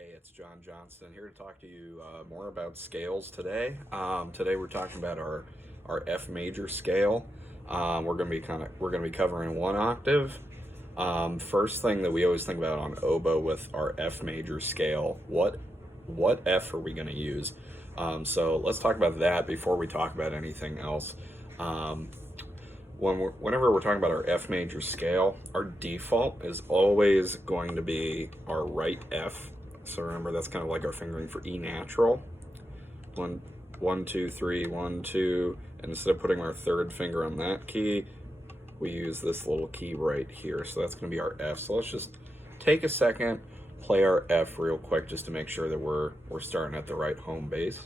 Hey, it's John Johnston here to talk to you more about scales today. Today we're talking about our F major scale. We're gonna be covering one octave. First thing that we always think about on oboe with our F major scale, what F are we gonna use? So let's talk about that before we talk about anything else. Whenever we're talking about our F major scale, our default is always going to be our right F. So remember, that's kind of like our fingering for E natural. One, two, three, 1, 2. And instead of putting our third finger on that key, we use this little key right here. So that's going to be our F. So let's just take a second, play our F real quick just to make sure that we're starting at the right home base.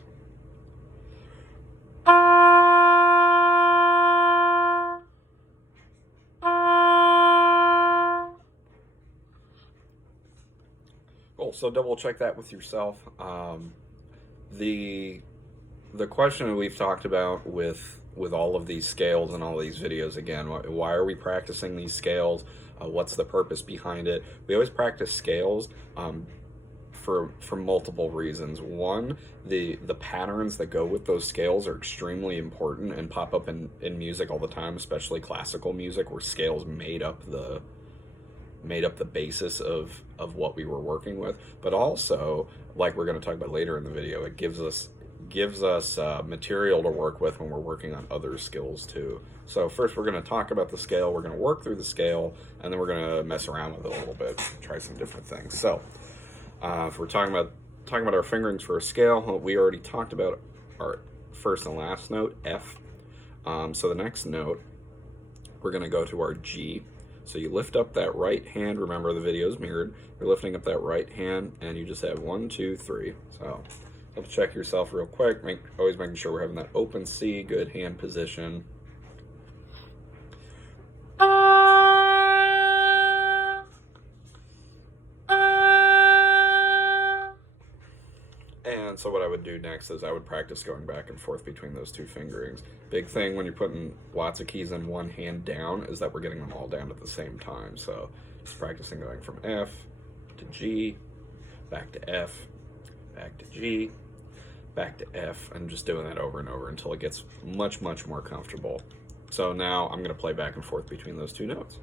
Cool. So double check that with yourself. The question that we've talked about with all of these scales and all these videos, again, why are we practicing these scales? What's the purpose behind it? We always practice scales for multiple reasons. One, the patterns that go with those scales are extremely important and pop up in music all the time, especially classical music, where scales made up the basis of what we were working with. But also, like we're going to talk about later in the video, it gives us material to work with when we're working on other skills too. So first we're going to talk about the scale, we're going to work through the scale, and then we're going to mess around with it a little bit, try some different things. So if we're talking about our fingerings for a scale, we already talked about our first and last note, F. So the next note, we're going to go to our G. So you lift up that right hand. Remember, the video is mirrored. You're lifting up that right hand, and you just have 1, 2, 3. So double check yourself real quick. Always making sure we're having that open C, good hand position. And so what I would do next is I would practice going back and forth between those two fingerings. Big thing when you're putting lots of keys in one hand down is that we're getting them all down at the same time. So just practicing going from F to G, back to F, back to G, back to F, and just doing that over and over until it gets much, much more comfortable. So now I'm going to play back and forth between those two notes.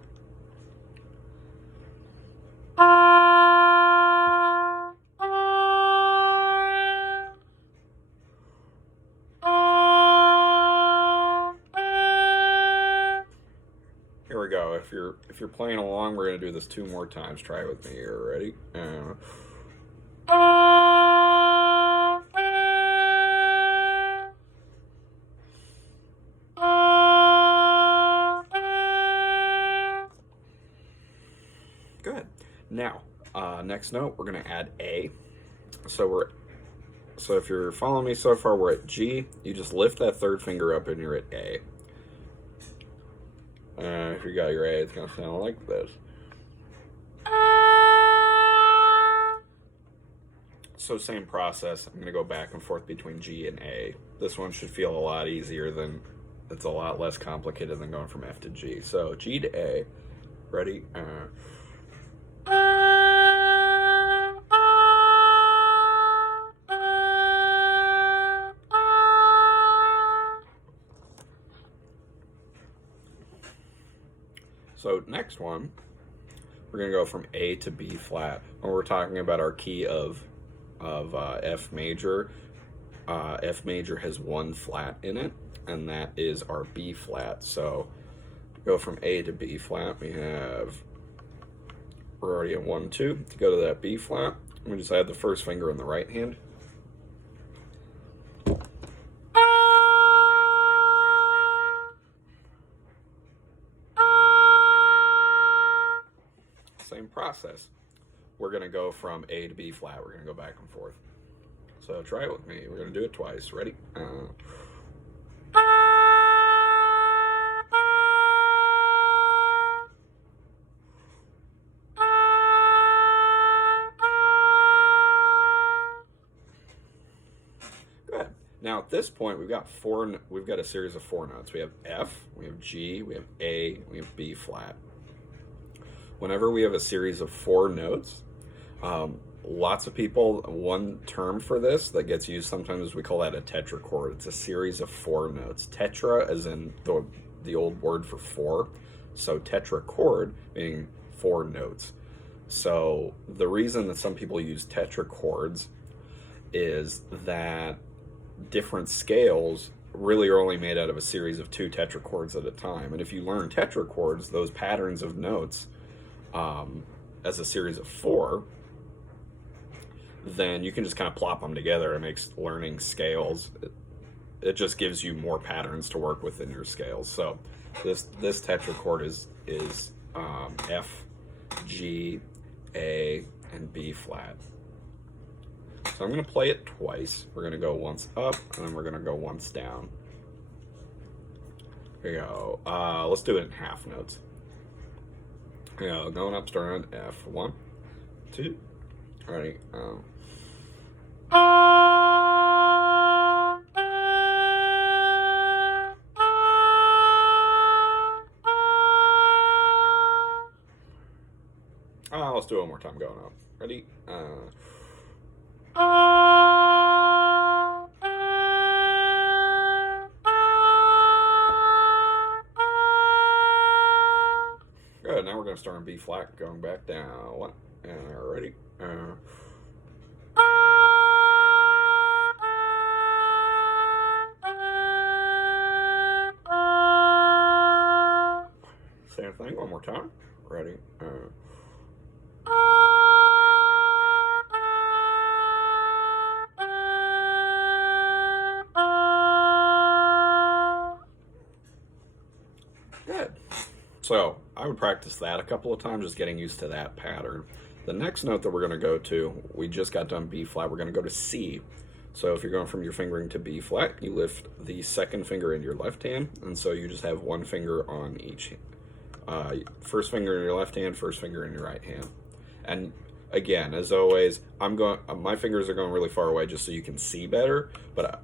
Here we go. If you're playing along, we're gonna do this 2 more times. Try it with me here. Ready? Good. Now, next note, we're gonna add A. So if you're following me so far, we're at G. You just lift that third finger up and you're at A. If you got your A, it's going to sound like this. So same process. I'm going to go back and forth between G and A. This one should feel a lot easier it's a lot less complicated than going from F to G. So G to A. Ready? So next one, we're going to go from A to B flat. When we're talking about our key of F major, F major has 1 flat in it, and that is our B flat. So go from A to B flat, we're already at 1, 2. To go to that B flat, we just add the first finger in the right hand. Same process. We're going to go from A to B flat. We're going to go back and forth. So try it with me. We're going to do it twice. Ready? Good. Now at this point, we've got a series of 4 notes. We have F, we have G, we have A, we have B flat. Whenever we have a series of 4 notes, lots of people, one term for this that gets used sometimes, we call that a tetrachord. It's a series of 4 notes. Tetra as in the old word for 4. So tetrachord meaning 4 notes. So the reason that some people use tetrachords is that different scales really are only made out of a series of 2 tetrachords at a time. And if you learn tetrachords, those patterns of notes, as a series of 4, then you can just kind of plop them together. It makes learning scales, it just gives you more patterns to work with in your scales. So this tetrachord is F, G, A, and B flat. So I'm going to play it twice. We're going to go once up, and then we're going to go once down. Here we go. Let's do it in half notes. Here we go. Going up, starting on F. 1, 2. Ready? Let's do it one more time. Going up. Ready? Good. Now we're going to start on B flat, going back down. 1. Ready? Same thing. One more time. Ready? Good. So I would practice that a couple of times, just getting used to that pattern. The next note that we're going to go to, we just got done B flat, we're going to go to C. So if you're going from your fingering to B flat, you lift the second finger in your left hand, and so you just have one finger on each. First finger in your left hand, first finger in your right hand. And again, as always, my fingers are going really far away just so you can see better, but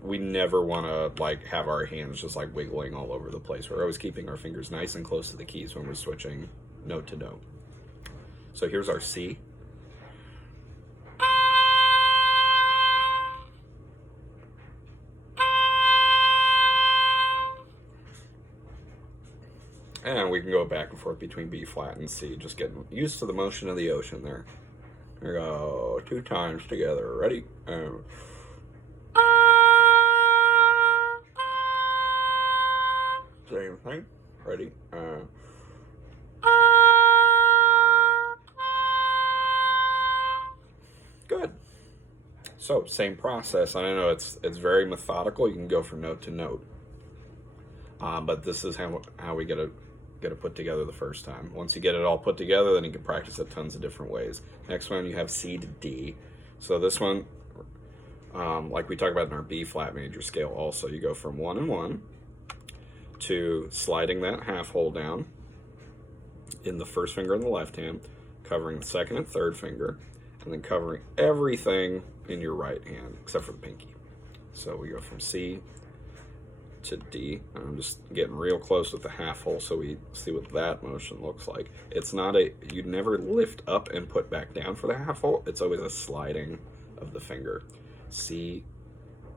we never want to like have our hands just like wiggling all over the place. We're always keeping our fingers nice and close to the keys when we're switching note to note. So here's our C. And we can go back and forth between B flat and C, just getting used to the motion of the ocean there. Here we go, 2 times together. Ready? Same thing. Ready? Good. So same process. I know it's very methodical. You can go from note to note, but this is how we get it put together the first time. Once you get it all put together, then you can practice it tons of different ways. Next one, you have C to D. So this one, like we talked about in our B flat major scale, also you go from 1 and 1 to sliding that half hole down in the first finger in the left hand, covering the second and third finger, and then covering everything in your right hand except for the pinky. So we go from C to D. I'm just getting real close with the half hole so we see what that motion looks like. It's not you never lift up and put back down for the half hole. It's always a sliding of the finger. C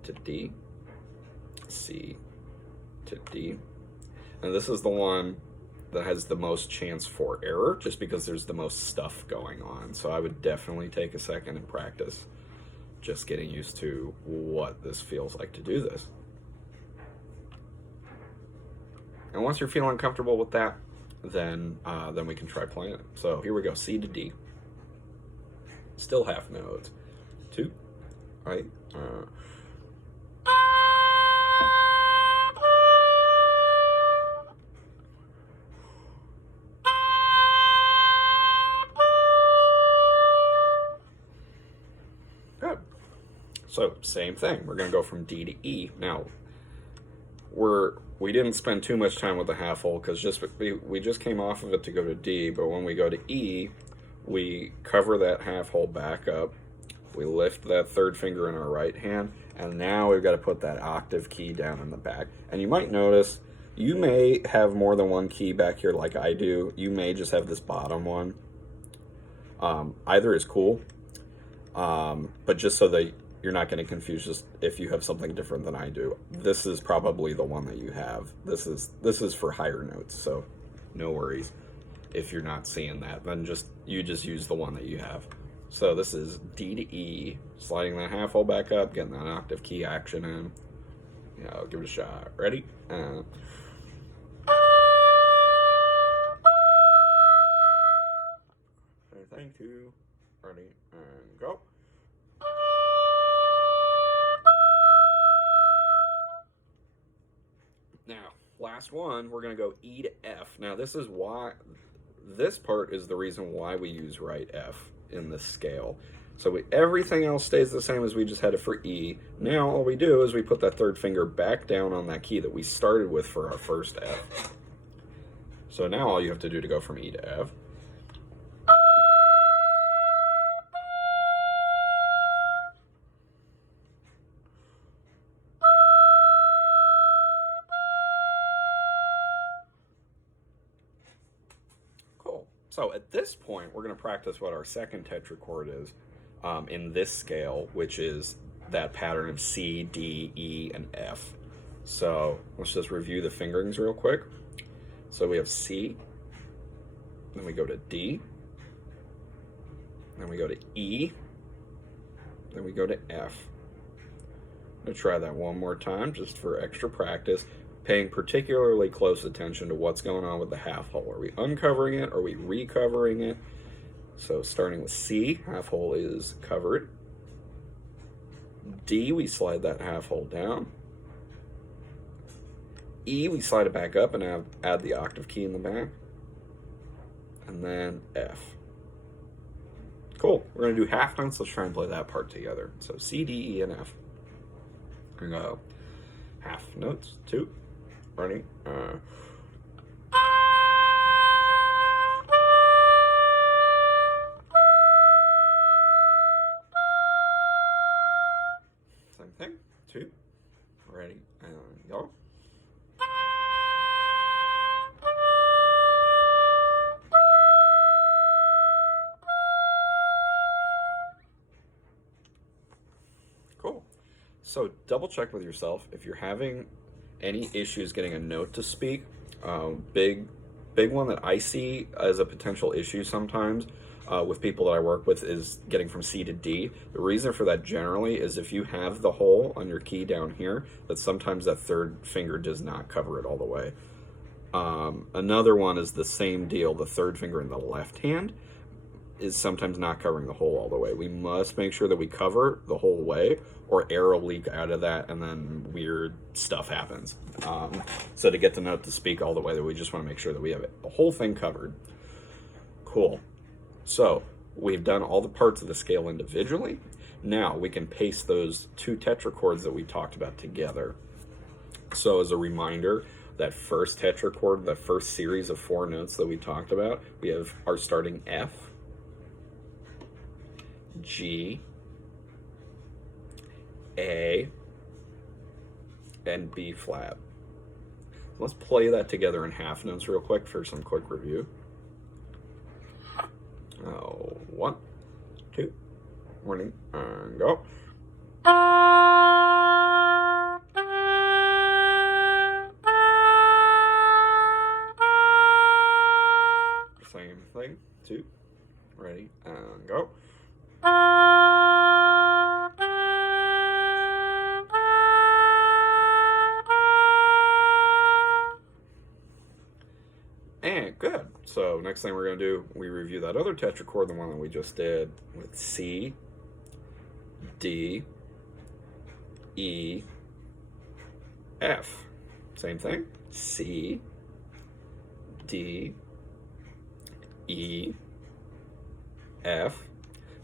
to D, C to D. And this is the one that has the most chance for error just because there's the most stuff going on. So I would definitely take a second and practice just getting used to what this feels like to do this. And once you're feeling comfortable with that, then we can try playing it. So here we go, C to D. Still half notes. 2, right? Good. So same thing. We're going to go from D to E. Now, we didn't spend too much time with the half hole because we just came off of it to go to D, but when we go to E, we cover that half hole back up, we lift that third finger in our right hand, and now we've got to put that octave key down in the back. And you might notice you may have more than one key back here like I do. You may just have this bottom one. Either is cool. But just so that you're not getting confused, just if you have something different than I do, this is probably the one that you have. This is for higher notes, so no worries if you're not seeing that. Then you just use the one that you have. So this is D to E, sliding that half hole back up, getting that octave key action in. Yeah, I'll give it a shot. Ready? Thing two. Ready? And go. Now, last one, we're going to go E to F. Now, this part is the reason why we use right F in this scale. So everything else stays the same as we just had it for E. Now, all we do is we put that third finger back down on that key that we started with for our first F. So now all you have to do to go from E to F. So at this point, we're going to practice what our second tetrachord is in this scale, which is that pattern of C, D, E, and F. So let's just review the fingerings real quick. So we have C, then we go to D, then we go to E, then we go to F. I'm going to try that one more time just for extra practice, paying particularly close attention to what's going on with the half hole. Are we uncovering it? Are we recovering it? So starting with C, half hole is covered. D, we slide that half hole down. E, we slide it back up and add the octave key in the back. And then F. Cool. We're going to do half notes. Let's try and play that part together. So C, D, E, and F. We're going to go half notes, 2. Ready? Same thing. 2. Ready? And go. Cool. So double check with yourself if you're having any issues getting a note to speak. Big one that I see as a potential issue sometimes with people that I work with is getting from C to D. The reason for that generally is if you have the hole on your key down here, that sometimes that third finger does not cover it all the way. Another one is the same deal. The third finger in the left hand is sometimes not covering the hole all the way. We must make sure that we cover the whole way, or air will leak out of that and then weird stuff happens. So to get the note to speak all the way, that we just want to make sure that we have the whole thing covered. Cool. So we've done all the parts of the scale individually. Now we can paste those 2 tetrachords that we talked about together. So as a reminder, that first tetrachord, the first series of 4 notes that we talked about, we have our starting F, G, A, and B flat. Let's play that together in half notes real quick for some quick review. 1, 2, ready, and go. Same thing, 2, ready, and go. And good. So next thing we're going to do, we review that other tetrachord, the one that we just did, with C, D, E, F. Same thing. C, D, E, F.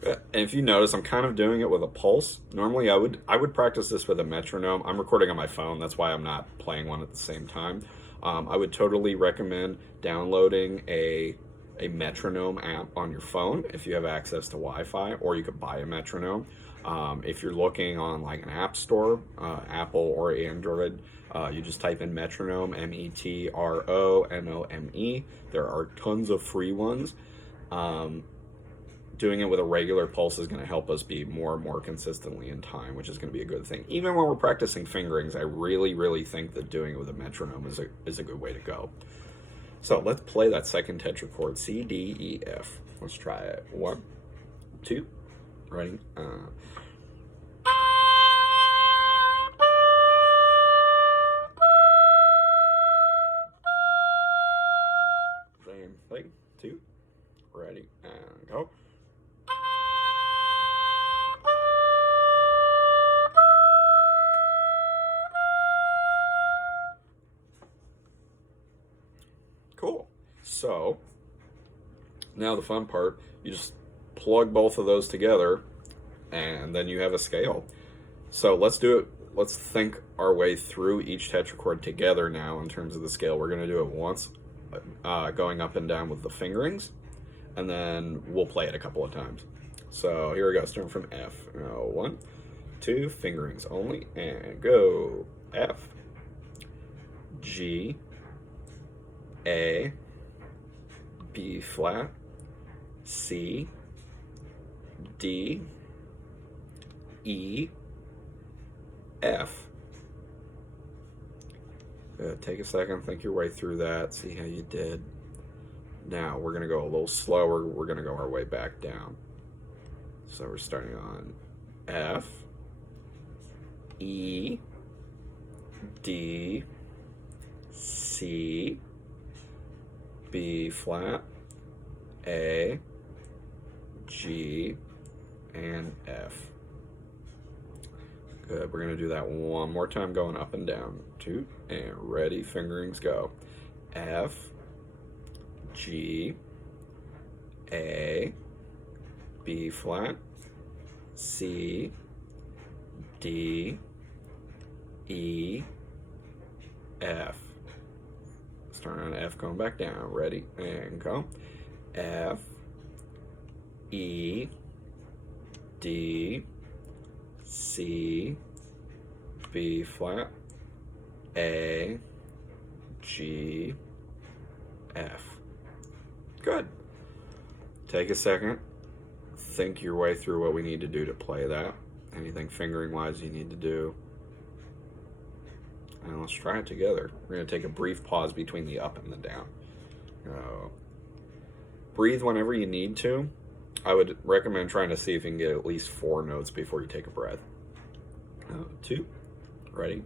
And if you notice, I'm kind of doing it with a pulse. Normally I would practice this with a metronome. I'm recording on my phone, that's why I'm not playing one at the same time. I would totally recommend downloading a metronome app on your phone if you have access to Wi-Fi, or you could buy a metronome. If you're looking on like an app store, Apple or Android, you just type in metronome, M-E-T-R-O-N-O-M-E. There are tons of free ones. doing it with a regular pulse is going to help us be more and more consistently in time, which is going to be a good thing. Even when we're practicing fingerings, I really, really think that doing it with a metronome is a good way to go. So let's play that second tetrachord, C, D, E, F. Let's try it. 1, 2, ready? Same thing, 2, ready, and go. Cool. So now the fun part, you just plug both of those together and then you have a scale. So let's do it. Let's think our way through each tetrachord together now in terms of the scale. We're going to do it once, going up and down with the fingerings, and then we'll play it a couple of times. So here we go, starting from F. 1, 2, fingerings only, and go. F, G, A, B flat, C, D, E, F. Take a second, think your way through that, see how you did. Now we're going to go a little slower, we're going to go our way back down. So we're starting on F, E, D, C, B flat, A, G, and F. Good, we're going to do that one more time going up and down. 2, and ready, fingerings go. F, G, A, B flat, C, D, E, F. Starting on F, going back down. Ready, and go. F, E, D, C, B flat, A, G, F. Good. Take a second. Think your way through what we need to do to play that. Anything fingering wise you need to do. And let's try it together. We're going to take a brief pause between the up and the down. Breathe whenever you need to. I would recommend trying to see if you can get at least 4 notes before you take a breath. 2, ready?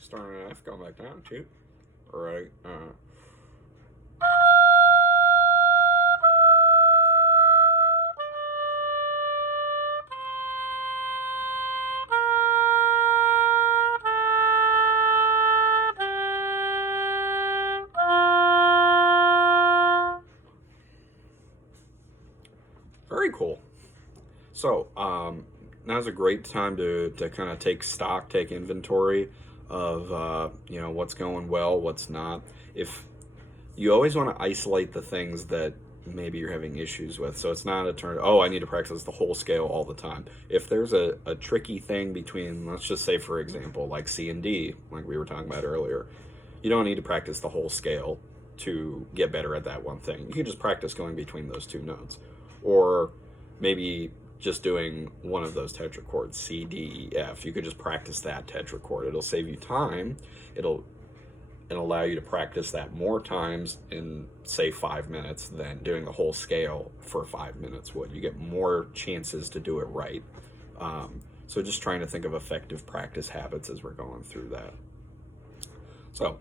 Starting on F, going back down. 2, ready? Very cool. So now's a great time to kind of take stock, take inventory of you know, what's going well, what's not. If you always want to isolate the things that maybe you're having issues with, so it's not a turn, oh, I need to practice the whole scale all the time. If there's a tricky thing between, let's just say for example, like C and D, like we were talking about earlier, you don't need to practice the whole scale to get better at that one thing. You can just practice going between those 2 notes, or maybe just doing one of those tetrachords, C, D, E, F. You could just practice that tetrachord. It'll save you time. It'll allow you to practice that more times in, say, 5 minutes than doing the whole scale for 5 minutes would. You get more chances to do it right. So just trying to think of effective practice habits as we're going through that. So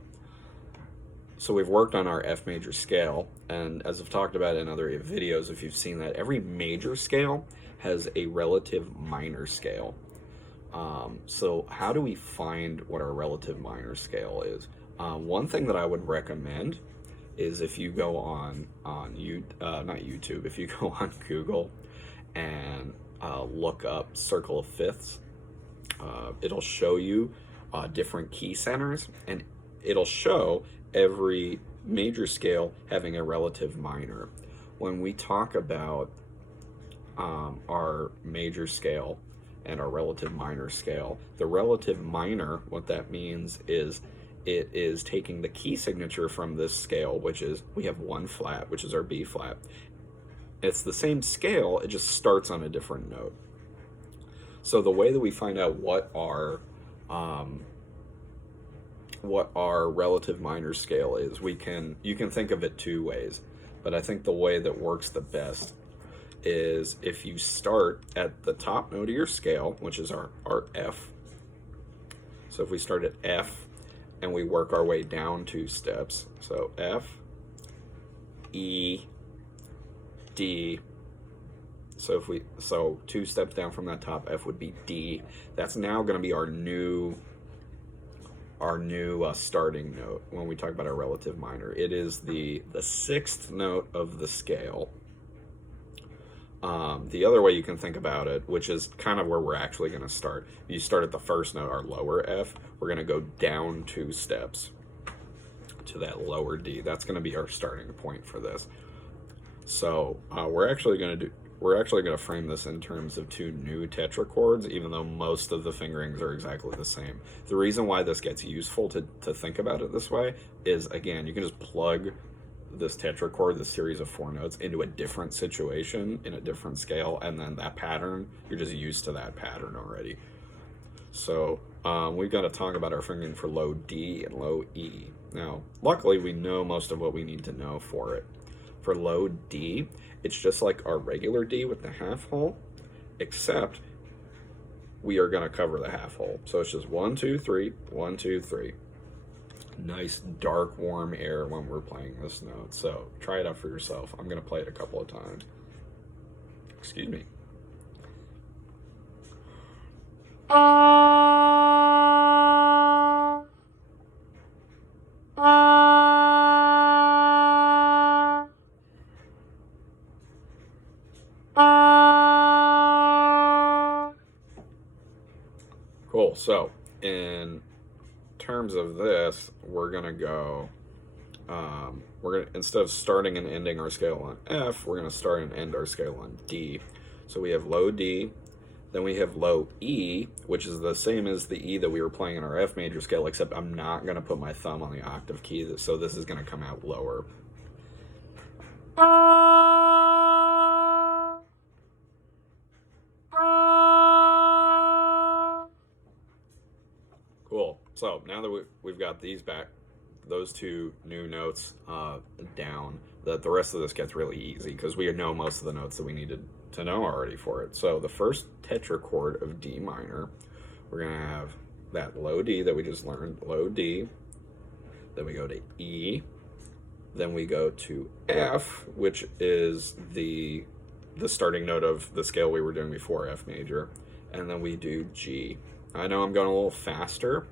we've worked on our F major scale, and as I've talked about in other videos, if you've seen that, every major scale has a relative minor scale. So how do we find what our relative minor scale is? One thing that I would recommend is if you go on not YouTube, if you go on Google and look up circle of fifths, it'll show you different key centers, and it'll show every major scale having a relative minor. When we talk about our major scale and our relative minor scale, the relative minor, what that means is it is taking the key signature from this scale, which is, we have one flat, which is our B flat. It's the same scale, it just starts on a different note. So the way that we find out what our relative minor scale is, you can think of it two ways, but I think the way that works the best is if you start at the top note of your scale, which is our F. So if we start at F and we work our way down 2 steps, so F, E, D. So 2 steps down from that top F would be D. That's now going to be our new starting note when we talk about our relative minor. It is the 6th note of the scale. The other way you can think about it, which is kind of where we're actually going to start, you start at the first note, our lower F, we're going to go down 2 steps to that lower D. That's going to be our starting point for this. So we're actually going to frame this in terms of 2 new tetrachords, even though most of the fingerings are exactly the same. The reason why this gets useful to think about it this way is, again, you can just plug this tetrachord, this series of 4 notes, into a different situation in a different scale, and then that pattern, you're just used to that pattern already. So we've got to talk about our fingering for low D and low E. Now, luckily, we know most of what we need to know for it. For low D, it's just like our regular D with the half hole, except we are going to cover the half hole. So it's just 1, 2, 3, 1, 2, 3. Nice dark warm air when we're playing this note. So try it out for yourself. I'm going to play it a couple of times. Excuse me. Cool. So in terms of this, we're gonna go instead of starting and ending our scale on F, we're gonna start and end our scale on D. So we have low D, then we have low E, which is the same as the E that we were playing in our F major scale, except I'm not gonna put my thumb on the octave key, so this is gonna come out lower. Cool. So now that we've got these back, those 2 new notes down, the rest of this gets really easy because we know most of the notes that we needed to know already for it. So the first tetrachord of D minor, we're going to have that low D that we just learned, low D, then we go to E, then we go to F, which is the starting note of the scale we were doing before, F major, and then we do G. I know I'm going a little faster.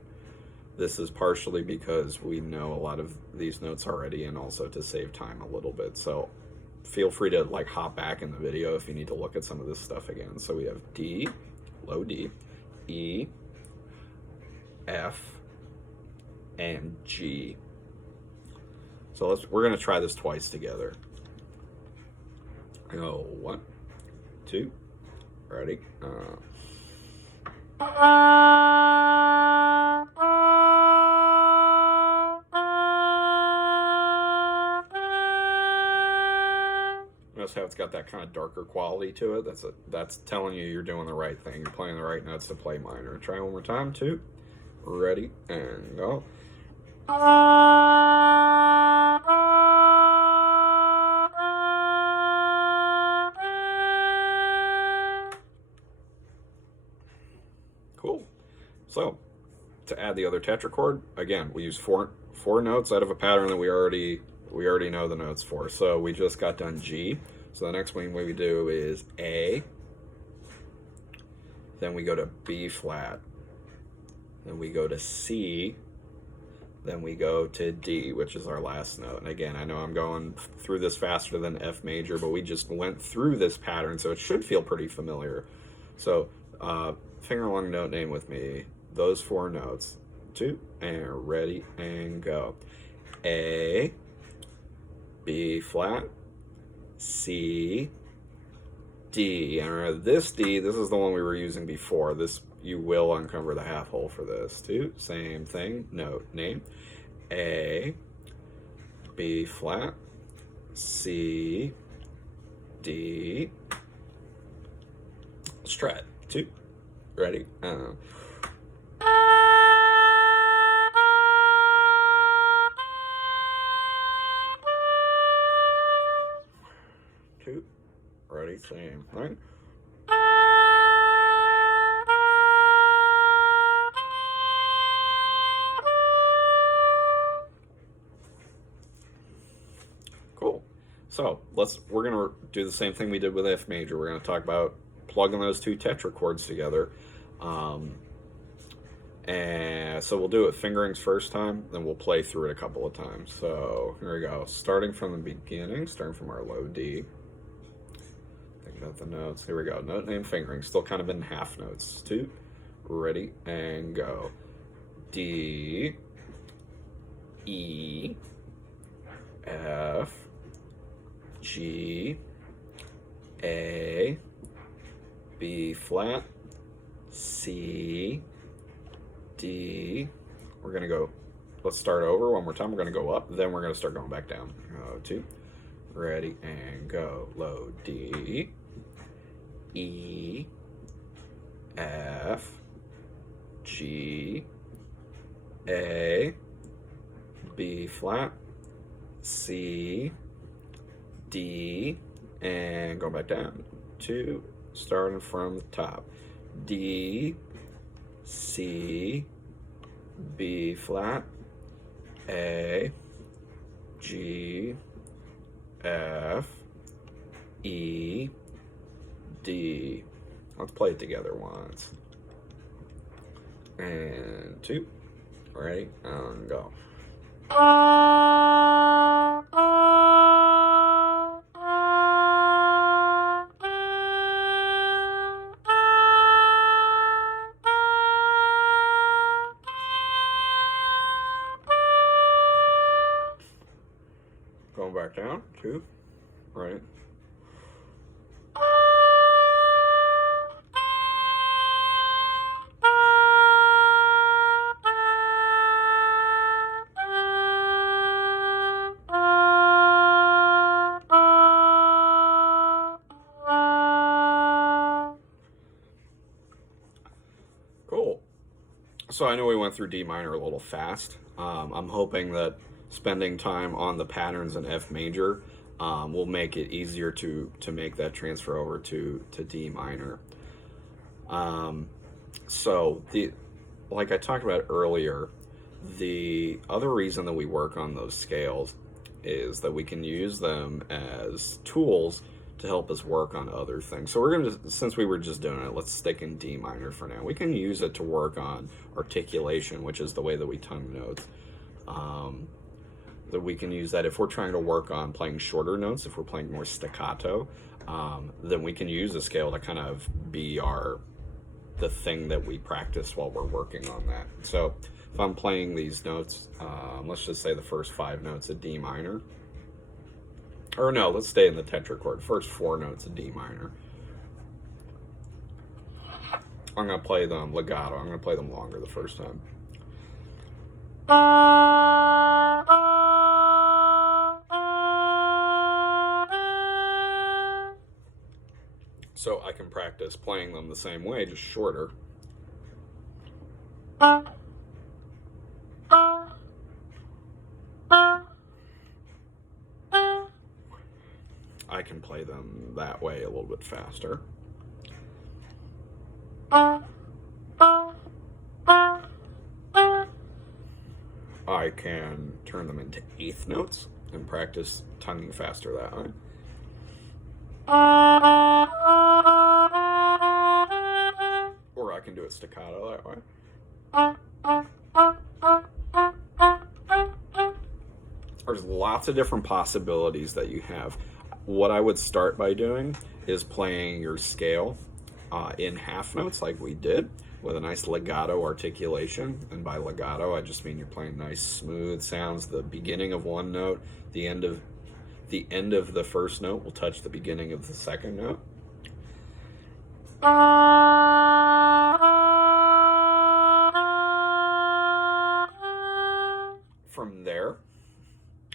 This is partially because we know a lot of these notes already, and also to save time a little bit. So feel free to like hop back in the video if you need to look at some of this stuff again. So we have D, low D, E, F, and G. So we're going to try this twice together. Go 1, 2, ready? Notice how it's got that kind of darker quality to it. That's telling you you're doing the right thing. You're playing the right notes to play minor. Try one more time. 2, ready, and go. Cool. So to add the other tetrachord, again, we use four notes out of a pattern that we already know the notes for. So we just got done G. So the next thing we do is A, then we go to B flat, then we go to C, then we go to D, which is our last note. And again, I know I'm going through this faster than F major, but we just went through this pattern, so it should feel pretty familiar. So finger along note name with me, those 4 notes, 2, and ready, and go. A, B flat, C, D. And remember, this D, this is the one we were using before. This, you will uncover the half hole for this too. Same thing, note, name. A, B flat, C, D. Let's try it. 2. Ready? 2. Ready? Same thing. Cool. So we're gonna do the same thing we did with F major. We're gonna talk about plugging those 2 tetrachords together. And so we'll do it fingerings first time, then we'll play through it a couple of times. So here we go. Starting from the beginning, starting from our low D. Think about the notes. Here we go. Note, name, fingering. Still kind of in half notes. 2. Ready, and go. D, E, F, G, A, B flat, C, D. We're gonna go, let's start over one more time. We're gonna go up, then we're gonna start going back down. 2, ready, and go. Low D, E, F, G, A, B flat, C, D, and go back down. 2, starting from the top. D, C, B flat, A, G, F, E, D. Let's play it together once. And 2, ready, and go. Going back down, 2, right. Cool. So I know we went through D minor a little fast. I'm hoping that spending time on the patterns in F major will make it easier to make that transfer over to D minor. So like I talked about earlier, the other reason that we work on those scales is that we can use them as tools to help us work on other things. So we're going to, since we were just doing it, let's stick in D minor for now. We can use it to work on articulation, which is the way that we tongue notes. That we can use that if we're trying to work on playing shorter notes, if we're playing more staccato, then we can use the scale to kind of be the thing that we practice while we're working on that. So if I'm playing these notes, let's just say the first 5 notes of D minor, or no, let's stay in the tetrachord, first 4 notes of D minor. I'm going to play them legato. I'm going to play them longer the first time. So I can practice playing them the same way, just shorter. I can play them that way a little bit faster. I can turn them into 1/8 notes and practice tonguing faster that way. Or I can do it staccato that way. There's lots of different possibilities that you have. What I would start by doing is playing your scale in half notes like we did, with a nice legato articulation. And by legato, I just mean you're playing nice smooth sounds, the beginning of one note, the end of the end of the first note will touch the beginning of the second note. From there,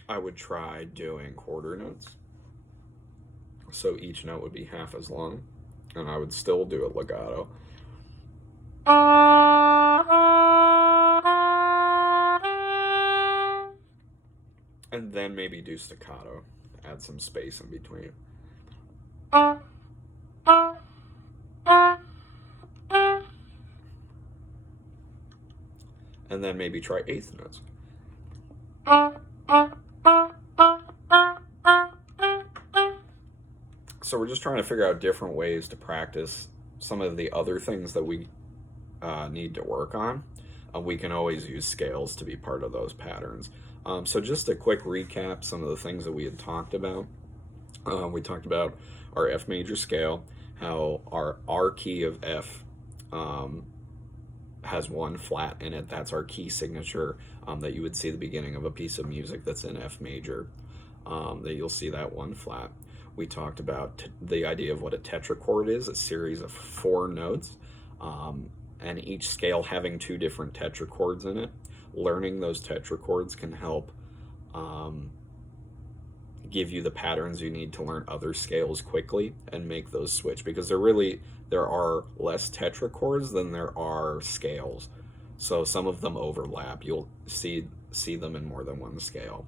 I would try doing quarter notes. So each note would be half as long, and I would still do it legato. And then maybe do staccato, add some space in between. And then maybe try eighth notes. So we're just trying to figure out different ways to practice some of the other things that we need to work on. We can always use scales to be part of those patterns. So just a quick recap, some of the things that we had talked about. We talked about our F major scale, how our R key of F has one flat in it. That's our key signature that you would see at the beginning of a piece of music that's in F major, that you'll see that one flat. We talked about the idea of what a tetrachord is, a series of 4 notes, and each scale having 2 different tetrachords in it. Learning those tetrachords can help give you the patterns you need to learn other scales quickly and make those switch, because there are less tetrachords than there are scales. So some of them overlap. You'll see them in more than one scale.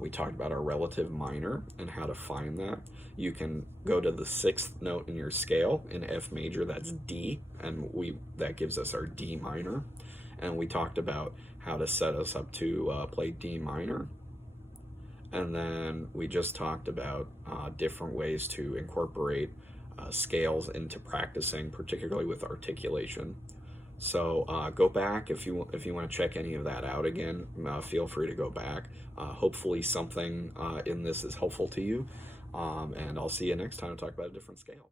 We talked about our relative minor and how to find that. You can go to the 6th note in your scale in F major, that's D, and that gives us our D minor. And we talked about how to set us up to play D minor. And then we just talked about different ways to incorporate scales into practicing, particularly with articulation. So go back if you want to check any of that out again. Feel free to go back. Hopefully something in this is helpful to you, and I'll see you next time to talk about a different scale.